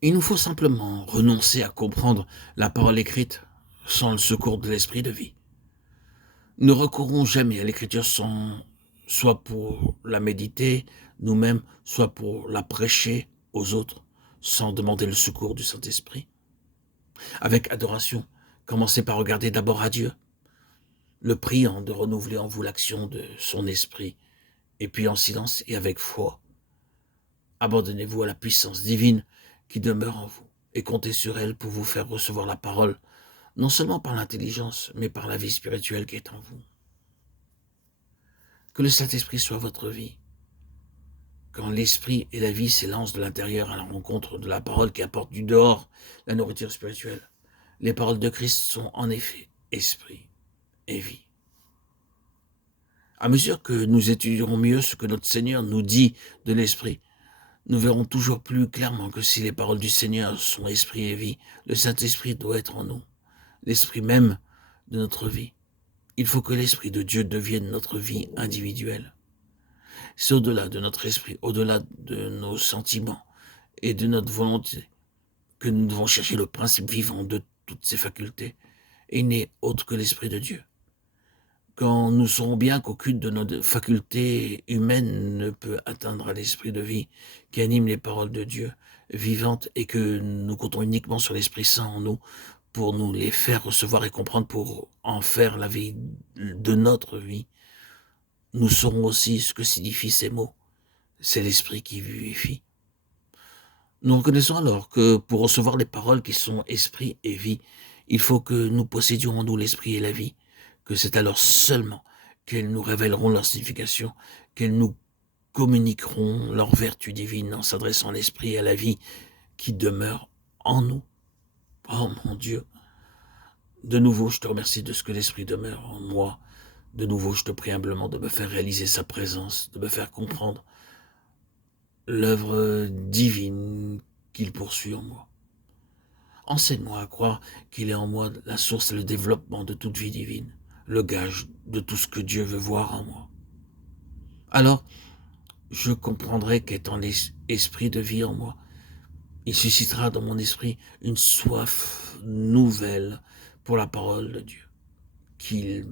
Il nous faut simplement renoncer à comprendre la parole écrite sans le secours de l'esprit de vie. Ne recourons jamais à l'écriture soit pour la méditer nous-mêmes, soit pour la prêcher aux autres, sans demander le secours du Saint-Esprit. Avec adoration, commencez par regarder d'abord à Dieu, le priant de renouveler en vous l'action de son esprit, et puis en silence et avec foi, abandonnez-vous à la puissance divine qui demeure en vous, et comptez sur elle pour vous faire recevoir la parole, non seulement par l'intelligence, mais par la vie spirituelle qui est en vous. Que le Saint-Esprit soit votre vie. Quand l'esprit et la vie s'élancent de l'intérieur à la rencontre de la parole qui apporte du dehors la nourriture spirituelle, les paroles de Christ sont en effet esprit et vie. À mesure que nous étudierons mieux ce que notre Seigneur nous dit de l'esprit, nous verrons toujours plus clairement que si les paroles du Seigneur sont esprit et vie, le Saint-Esprit doit être en nous, l'esprit même de notre vie. Il faut que l'esprit de Dieu devienne notre vie individuelle. C'est au-delà de notre esprit, au-delà de nos sentiments et de notre volonté que nous devons chercher le principe vivant de toutes ces facultés. Et il n'est autre que l'esprit de Dieu. Quand nous saurons bien qu'aucune de nos facultés humaines ne peut atteindre à l'esprit de vie qui anime les paroles de Dieu vivantes et que nous comptons uniquement sur l'Esprit Saint en nous pour nous les faire recevoir et comprendre pour en faire la vie de notre vie, nous saurons aussi ce que signifient ces mots. C'est l'Esprit qui vivifie. Nous reconnaissons alors que pour recevoir les paroles qui sont esprit et vie, il faut que nous possédions en nous l'esprit et la vie, que c'est alors seulement qu'elles nous révéleront leur signification, qu'elles nous communiqueront leur vertu divine en s'adressant à l'esprit et à la vie qui demeure en nous. Oh mon Dieu, de nouveau je te remercie de ce que l'esprit demeure en moi. De nouveau je te prie humblement de me faire réaliser sa présence, de me faire comprendre l'œuvre divine qu'il poursuit en moi. Enseigne-moi à croire qu'il est en moi la source et le développement de toute vie divine, le gage de tout ce que Dieu veut voir en moi. Alors, je comprendrai qu'étant l'esprit de vie en moi, il suscitera dans mon esprit une soif nouvelle pour la parole de Dieu, qu'il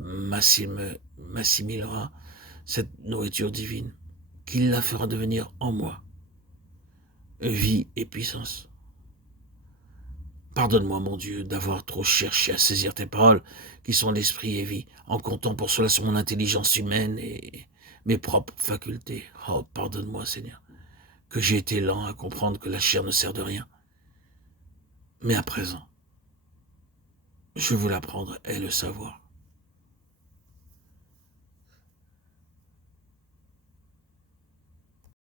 m'assimilera cette nourriture divine, qu'il la fera devenir en moi vie et puissance. Pardonne-moi, mon Dieu, d'avoir trop cherché à saisir tes paroles, qui sont l'esprit et vie, en comptant pour cela sur mon intelligence humaine et mes propres facultés. Oh, pardonne-moi, Seigneur, que j'ai été lent à comprendre que la chair ne sert de rien. Mais à présent, je veux l'apprendre et le savoir.